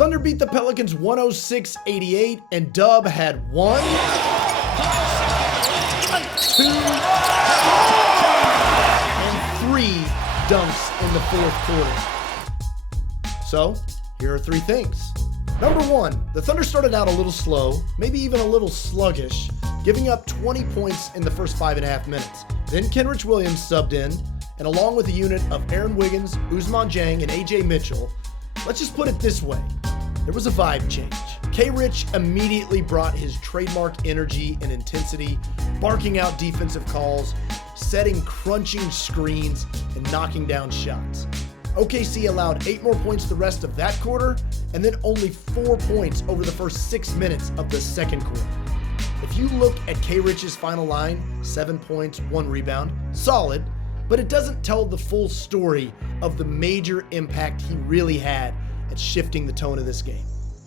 Thunder beat the Pelicans 106-88, and Dub had 1, 2, and 3 dunks in the fourth quarter. So, here are 3 things. Number 1, the Thunder started out a little slow, maybe even a little sluggish, giving up 20 points in the first 5.5 minutes. Then Kenrich Williams subbed in, and along with a unit of Aaron Wiggins, Ousmane Dieng, and AJ Mitchell, let's just put it this way, there was a vibe change. K-Rich immediately brought his trademark energy and intensity, barking out defensive calls, setting crunching screens, and knocking down shots. OKC allowed 8 more points the rest of that quarter, and then only 4 points over the first 6 minutes of the second quarter. If you look at K-Rich's final line, 7 points, 1 rebound, solid, but it doesn't tell the full story of the major impact he really had at shifting the tone of this game.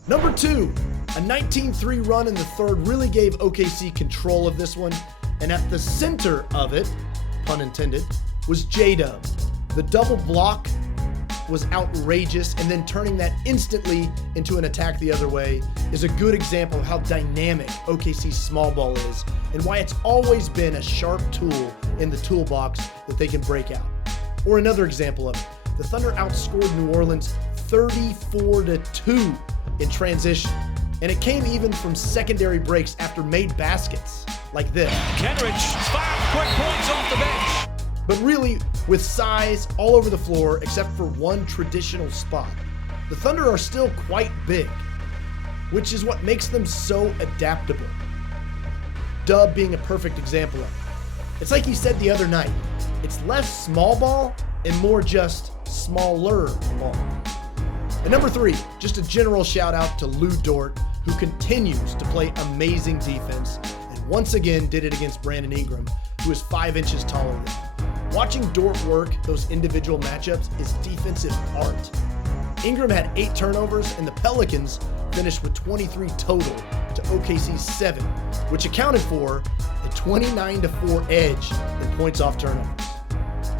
Number 2, a 19-3 run in the third really gave OKC control of this one, and at the center of it, pun intended, was J-Dub. The double block was outrageous, and then turning that instantly into an attack the other way is a good example of how dynamic OKC's small ball is and why it's always been a sharp tool in the toolbox that they can break out. Or another example of it, the Thunder outscored New Orleans 34-2 in transition, and it came even from secondary breaks after made baskets like this. Kenrich, 5 quick points off the bench. But really, with size all over the floor except for one traditional spot, the Thunder are still quite big, which is what makes them so adaptable. Dub being a perfect example of it. It's like he said the other night, it's less small ball and more just smaller ball. And number 3, just a general shout out to Lou Dort, who continues to play amazing defense and once again did it against Brandon Ingram, who is 5 inches taller than him. Watching Dort work those individual matchups is defensive art. Ingram had 8 turnovers, and the Pelicans finished with 23 total to OKC's 7, which accounted for a 29-4 edge in points off turnovers.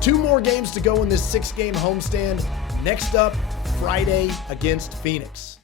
2 more games to go in this 6-game homestand. Next up, Friday against Phoenix.